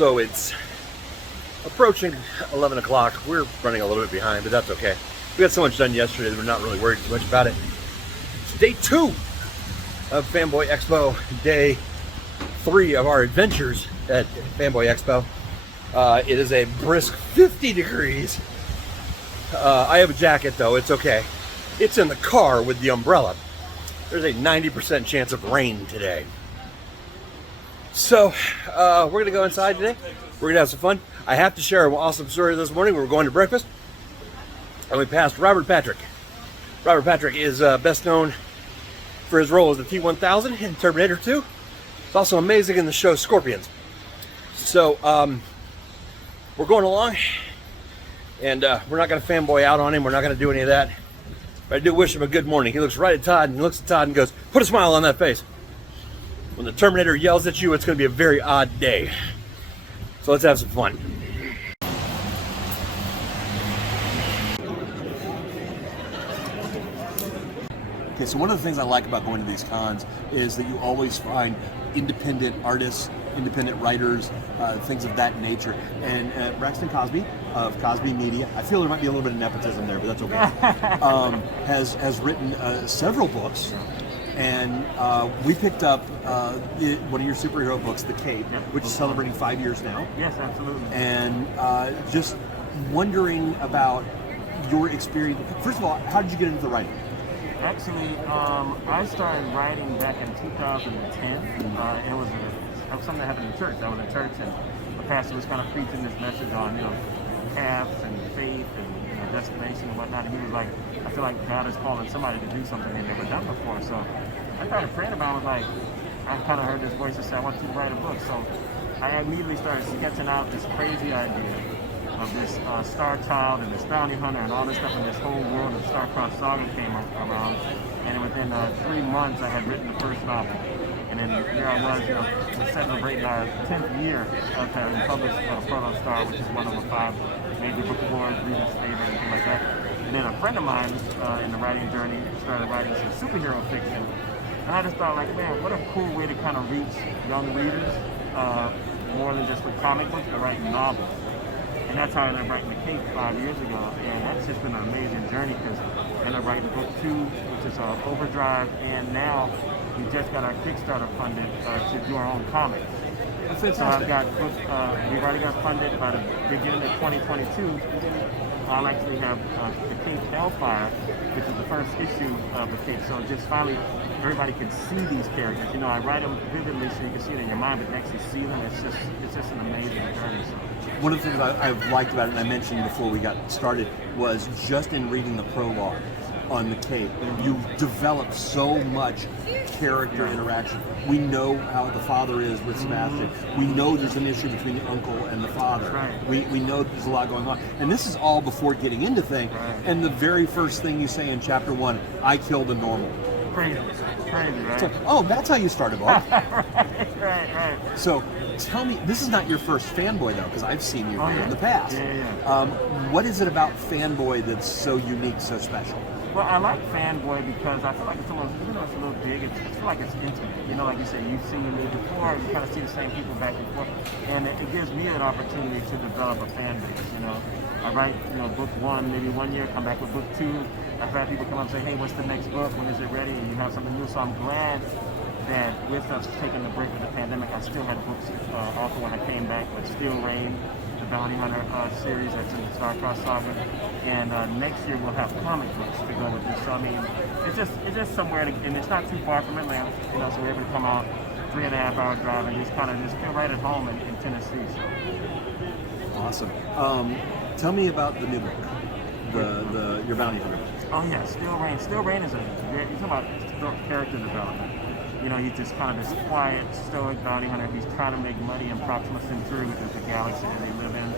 So it's approaching 11 o'clock. We're running a little bit behind, but that's okay. We got so much done yesterday that we're not really worried too much about it. It's day 2 of FanBoy Expo, day 3 of our adventures at FanBoy Expo. It is a brisk 50 degrees. I have a jacket though, it's okay. It's in the car with the umbrella. There's a 90% chance of rain today. So, we're gonna go inside today. We're gonna have some fun. I have to share an awesome story this morning. We were going to breakfast and we passed Robert Patrick. Robert Patrick is best known for his role as the T-1000 in Terminator 2. He's also amazing in the show Scorpions. So, we're going along and we're not gonna fanboy out on him. We're not gonna do any of that. But I do wish him a good morning. He looks right at Todd and he looks at Todd and goes, "Put a smile on that face." When the Terminator yells at you, it's going to be a very odd day. So let's have some fun. Okay, so one of the things I like about going to these cons is that you always find independent artists, independent writers, things of that nature. And Braxton Cosby of Cosby Media, I feel there might be a little bit of nepotism there, but that's okay, has written several books. And we picked up one of your superhero books, The Cape, which is celebrating 5 years now. Yes, absolutely. And just wondering about your experience. First of all, how did you get into the writing? Actually, I started writing back in 2010. It was something that happened in church. I was in church, and the pastor was kind of preaching this message on, paths and faith and destination and whatnot. And he was like, I feel like God is calling somebody to do something they've never done before. So I started praying about it. I was like, I kind of heard this voice that said, I want you to write a book. So I immediately started sketching out this crazy idea of this Star Child and this bounty hunter and all this stuff, and this whole world of Star-Crossed Saga came around. And within 3 months, I had written the first novel. And then here I was, celebrating our 10th year of having published Proto Star, which is one of the 5 major book awards, readers' favorite, and things like that. And then a friend of mine in the writing journey started writing some superhero fiction. And I just thought, like, man, what a cool way to kind of reach young readers, more than just with comic books, but writing novels. And that's how I ended up writing The Cape 5 years ago. And that's just been an amazing journey because I ended up writing book 2, which is Overdrive, and now we just got our Kickstarter funded to do our own comics. That's fantastic. So I've got books, we've already got funded by the beginning of 2022. I'll actually have The Cape Hellfire, which is the first issue of The Cape. So just finally, everybody can see these characters. I write them vividly so you can see it in your mind, but actually see them, it's just an amazing journey. So. One of the things I've liked about it, and I mentioned before we got started, was just in reading the prologue on The Cape, you develop so much character interaction. We know how the father is with Sebastian. We know there's an issue between the uncle and the father. Right. We know there's a lot going on. And this is all before getting into things. Right. And the very first thing you say in chapter 1, I killed a normal. Crazy, right? So, oh, that's how you started off. right. So tell me, this is not your first fanboy though, because I've seen you in the past. Yeah. What is it about fanboy that's so unique, so special? Well, I like fanboy because I feel like it's almost, even though it's a little big, I feel like it's intimate. Like you said, you've seen me before, you kind of see the same people back and forth, and it gives me an opportunity to develop a fan base. I write, book 1, maybe 1 year, come back with book 2. I've had people come up and say, hey, what's the next book? When is it ready? And you have something new. So I'm glad that with us taking the break with the pandemic, I still had books also when I came back, but Still Rain, the Bounty Hunter series that's in the Star-Crossed Saga, and next year we'll have comic books to go with this. So I mean, it's just somewhere, and it's not too far from Atlanta, so we're able to come out 3.5 hour drive and just kind of feel right at home in Tennessee. So. Awesome. Tell me about the new book, your Bounty Hunter. Oh yeah, Still Rain. Still Rain is you talk about character development. He's just kind of this quiet, stoic bounty hunter. He's trying to make money in Proxima Centauri, which is the galaxy that they live in.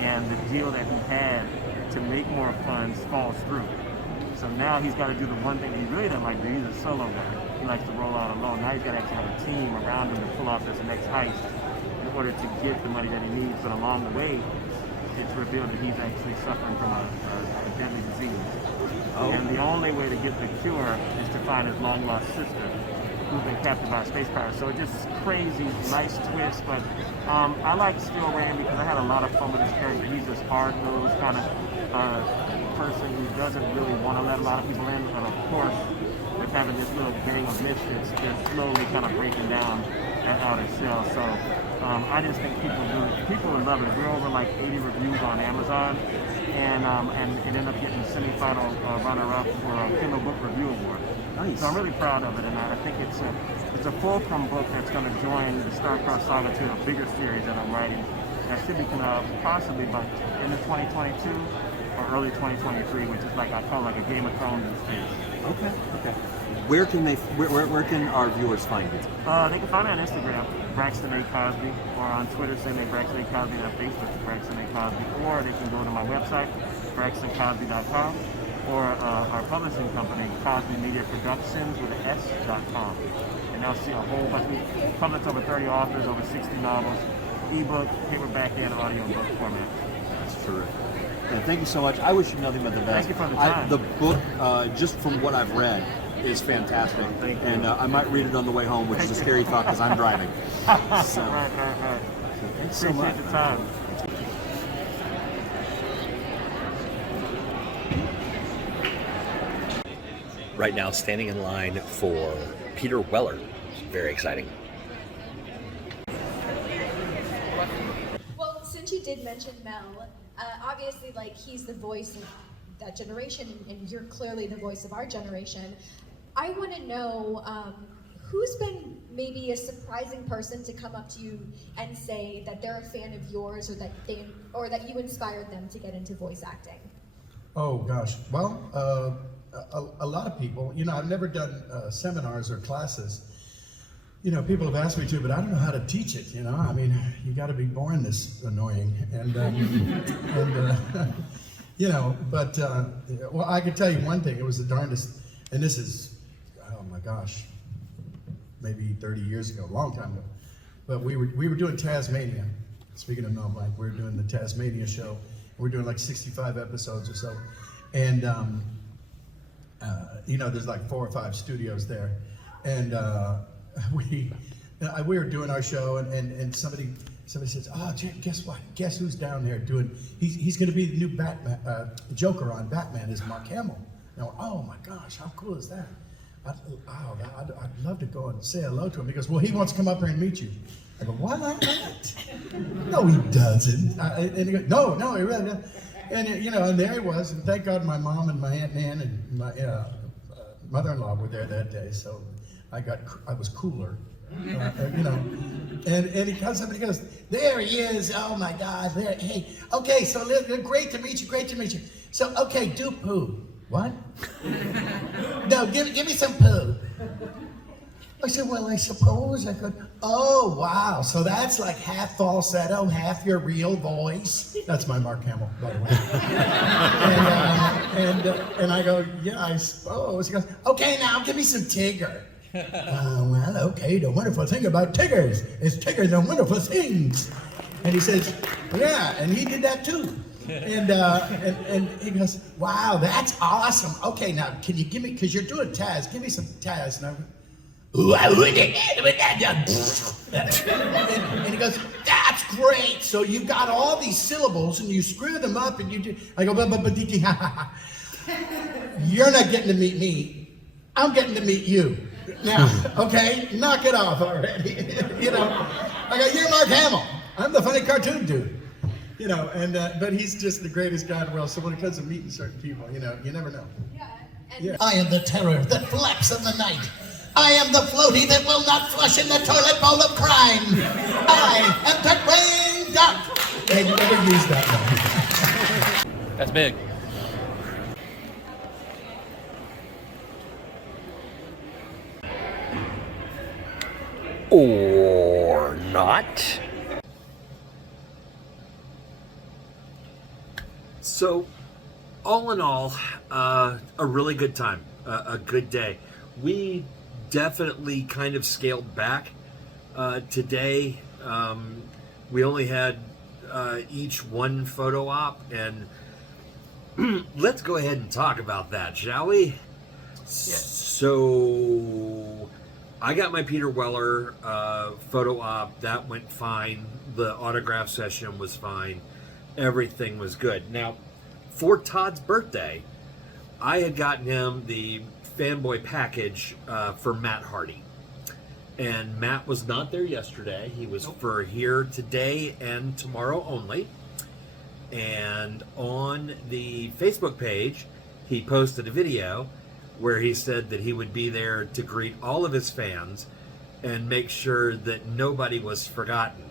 And the deal that he had to make more funds falls through. So now he's got to do the one thing he really doesn't like to do. He's a solo guy. He likes to roll out alone. Now he's got to actually have a team around him to pull off this next heist in order to get the money that he needs. But along the way, it's revealed that he's actually suffering from a deadly disease. Oh. And the only way to get the cure is to find his long-lost sister. who've been captured by a space pirate. So it's just crazy, nice twist. But I like Still Rain because I had a lot of fun with his character. He's this hard-nosed kind of person who doesn't really want to let a lot of people in. And of course, with having this little gang of misfits, they're slowly kind of breaking down that outer shell. So I just think people will love it. We're over like 80 reviews on Amazon, and it ended up getting semi-final runner-up for a Kindle Book Review Award. Nice. So I'm really proud of it, and I think it's a fulcrum book that's going to join the Star-Crossed Saga to a bigger series that I'm writing. That should be possibly by end of 2022 or early 2023, which is like I call like a Game of Thrones in space. Okay. Where can our viewers find you? They can find me on Instagram, Braxton A. Cosby, or on Twitter, same name, Braxton A. Cosby, and on Facebook, Braxton A. Cosby, or they can go to my website, braxtoncosby.com, or our publishing company, Cosby Media Productions with an S.com. And they'll see a whole bunch. We published over 30 authors, over 60 novels, ebook, paperback, and audiobook format. That's terrific. And thank you so much. I wish you nothing but the best. Thank you for the time. The book, just from what I've read, is fantastic. Thank you. And I might read it on the way home, which is a scary thought because I'm driving. So, Right. thanks so much. Appreciate the time. Right now, standing in line for Peter Weller. It's very exciting. Well, since you did mention Mel, obviously, like, he's the voice of that generation, and you're clearly the voice of our generation. I want to know who's been maybe a surprising person to come up to you and say that they're a fan of yours, or that you inspired them to get into voice acting. Oh gosh, well, a lot of people. You know, I've never done seminars or classes. You know, people have asked me to, but I don't know how to teach it. You know, I mean, you got to be born this annoying, and you know. But well, I can tell you one thing. It was the darndest, and this is, oh my gosh, maybe 30 years ago, a long time ago. But we were doing Tasmania. Speaking of Mel Blanc, we were doing the Tasmania show. We're doing like 65 episodes or so, and you know, there's like 4 or 5 studios there, and we were doing our show, and somebody says, "Oh, Jim, guess what? Guess who's down there doing? He's going to be the new Batman, Joker on Batman is Mark Hamill." And I went, "Oh my gosh, how cool is that? I'd love to go and say hello to him." He goes, "Well, he wants to come up here and meet you." I go, "What? No, he doesn't." And he goes, "No, he really doesn't." And you know, and there he was, and thank God my mom and my Aunt Nan and my mother-in-law were there that day, so I was cooler, you know. And he comes up and he goes, "There he is! Oh my God! There, hey, okay, so great to meet you. Great to meet you. So okay, do poo. What? No, give me some poo." I said, "Well, I suppose I could." "Oh, wow. So that's like half falsetto, half your real voice." That's my Mark Hamill, by the way. And I go, "Yeah, I suppose." He goes, "Okay, now give me some Tigger." Well, okay, the wonderful thing about Tiggers is Tiggers are wonderful things. And he says, "Yeah," and he did that too. And he goes, "Wow, that's awesome. Okay, now can you give me, because you're doing Taz, give me some Taz." And I go, and he goes, "That's great. So you've got all these syllables and you screw them up and you do." I go, but "You're not getting to meet me. I'm getting to meet you. Now, okay, knock it off already." You know, I go, "You're Mark Hamill. I'm the funny cartoon dude." You know, and but he's just the greatest guy in the world. So when it comes to meeting certain people, you know, you never know. Yeah. I am the terror that flaps in the night. I am the floaty that will not flush in the toilet bowl of crime. I am Darkwing Duck. Hey, you never use that one. That's big. Or not. So, all in all, a really good time, a good day. We definitely kind of scaled back today. We only had each one photo op, and let's go ahead and talk about that, shall we? Yes. So, I got my Peter Weller photo op. That went fine. The autograph session was fine. Everything was good. Now, for Todd's birthday, I had gotten him the FanBoy package for Matt Hardy. And Matt was not there yesterday. He was for here today and tomorrow only. And on the Facebook page, he posted a video where he said that he would be there to greet all of his fans and make sure that nobody was forgotten.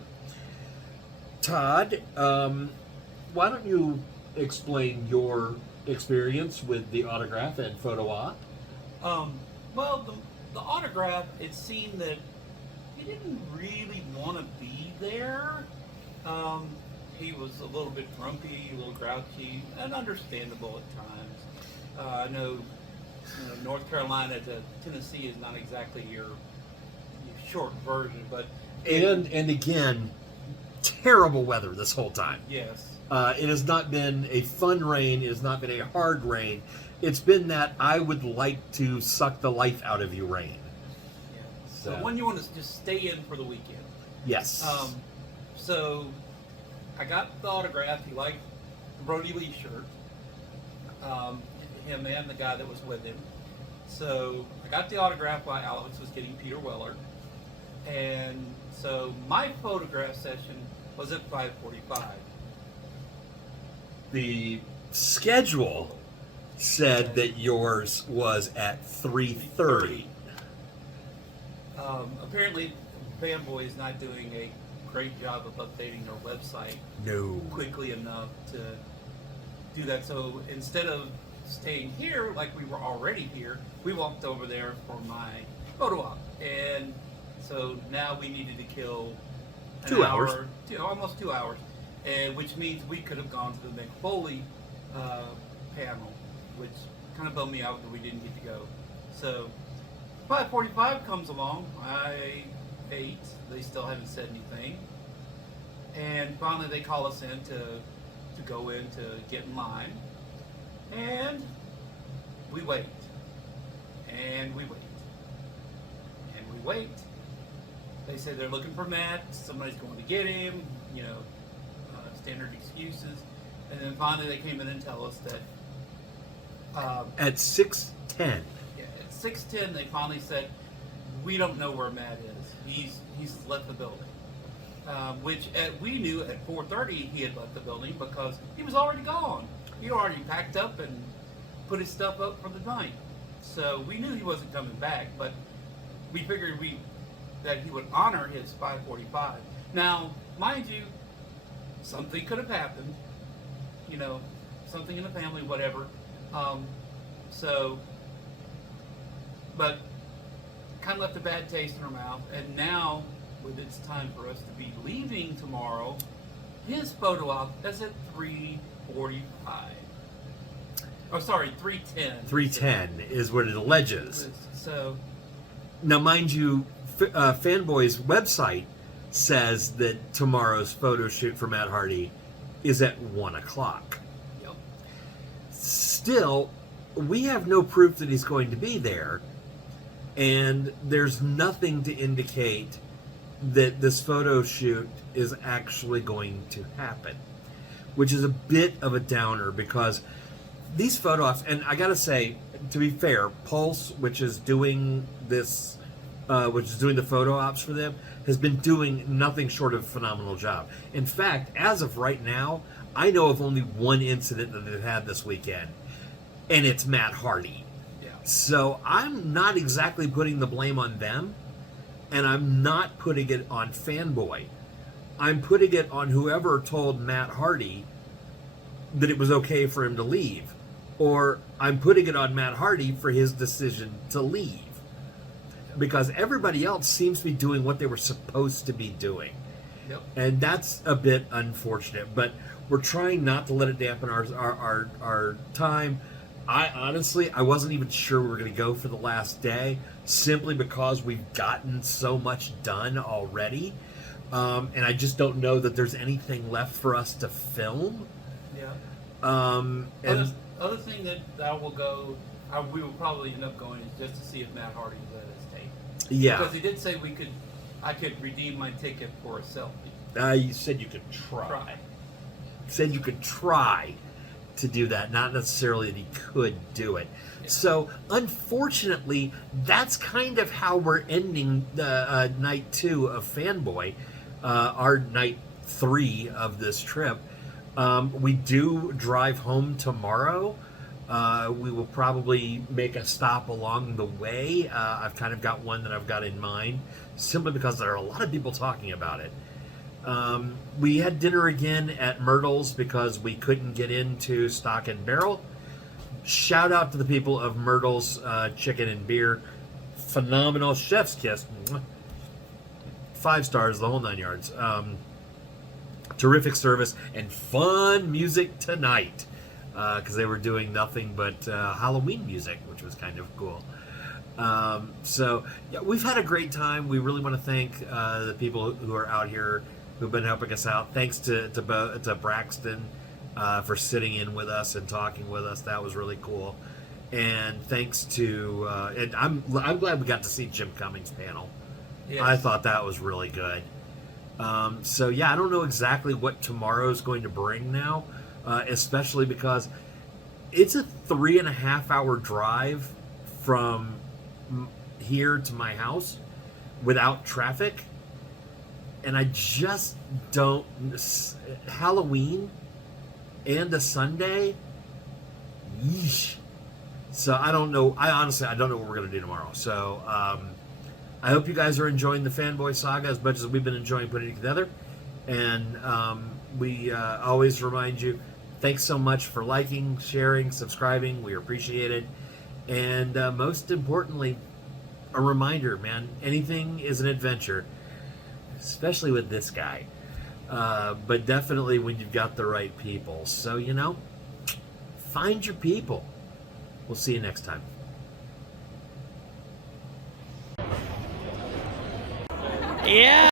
Todd, why don't you explain your experience with the autograph and photo op? Well, the autograph, it seemed that he didn't really want to be there. He was a little bit grumpy, a little grouchy, and understandable at times. I know, North Carolina to Tennessee is not exactly your short version, but And again, terrible weather this whole time. yes, It has not been a fun rain. It has not been a hard rain. It's been that I would like to suck the life out of you rain. yeah. So- So when you want to just stay in for the weekend. Yes. So I got the autograph. He liked the Brody Lee shirt. Him and the guy that was with him. So I got the autograph while Alex was getting Peter Weller. And so my photograph session was at 5:45. The schedule said that yours was at 3:30. Apparently, FanBoy is not doing a great job of updating their website No. quickly enough to do that. So instead of staying here like we were already here, we walked over there for my photo op. And so now we needed to kill an 2 hour, hours. almost 2 hours, and which means we could have gone to the Mick Foley panel, which kind of bummed me out that we didn't get to go. So 5:45 comes along. I ate. They still haven't said anything. And finally they call us in to go in to get in line. And we wait. And we wait. And we wait. They say they're looking for Matt. Somebody's going to get him. Standard excuses. And then finally they came in and tell us that At 6:10. yeah, at 6:10 they finally said, we don't know where Matt is. He's left the building. Which we knew at 4:30 he had left the building because he was already gone. He already packed up and put his stuff up for the night. So we knew he wasn't coming back, but we figured that he would honor his 5:45. Now, mind you, something could have happened. Something in the family, whatever. But kind of left a bad taste in our mouth. And now, when it's time for us to be leaving tomorrow, his photo op is at 3:45. Oh, sorry, 3:10. 3:10 is what it alleges. So, Now, mind you, FanBoy's website says that tomorrow's photo shoot for Matt Hardy is at 1 o'clock. yep. Still, we have no proof that he's going to be there, and there's nothing to indicate that this photo shoot is actually going to happen, which is a bit of a downer because these photo ops, and I gotta say, to be fair, Pulse, which is doing this, which is doing the photo ops for them, has been doing nothing short of a phenomenal job. In fact, as of right now, I know of only one incident that they've had this weekend, and it's Matt Hardy. Yeah. So I'm not exactly putting the blame on them, and I'm not putting it on FanBoy. I'm putting it on whoever told Matt Hardy that it was okay for him to leave. Or I'm putting it on Matt Hardy for his decision to leave. Because everybody else seems to be doing what they were supposed to be doing. Yep. And that's a bit unfortunate. But we're trying not to let it dampen our time. I wasn't even sure we were going to go for the last day, simply because we've gotten so much done already. And I just don't know that there's anything left for us to film. Yeah. And Other thing that I will go, we will probably end up going is just to see if Matt Hardy was at his tape. Yeah. Because he did say I could redeem my ticket for a selfie. You said you could Try. Said you could try to do that, not necessarily that he could do it. So, unfortunately, that's kind of how we're ending the night 2 of Fanboy, our night 3 of this trip. We do drive home tomorrow. We will probably make a stop along the way. I've kind of got one that I've got in mind, simply because there are a lot of people talking about it. We had dinner again at Myrtle's because we couldn't get into Stock and Barrel. Shout out to the people of Myrtle's Chicken and Beer. Phenomenal. Chef's kiss. 5 stars, the whole 9 yards. Terrific service and fun music tonight, because they were doing nothing but Halloween music, which was kind of cool. So yeah, we've had a great time. We really want to thank the people who are out here who've been helping us out. Thanks to Braxton for sitting in with us and talking with us. That was really cool. And thanks to and I'm glad we got to see Jim Cummings' panel. Yes. I thought that was really good. So yeah, I don't know exactly what tomorrow's going to bring now, especially because it's a 3.5 hour drive from here to my house without traffic, and I just don't. Halloween and a Sunday, yeesh. So I don't know. I don't know what we're gonna do tomorrow. So I hope you guys are enjoying the Fanboy Saga as much as we've been enjoying putting it together. And we always remind you, thanks so much for liking, sharing, subscribing. We appreciate it. And most importantly, a reminder, man, anything is an adventure, especially with this guy. But definitely when you've got the right people. So, find your people. We'll see you next time. Yeah.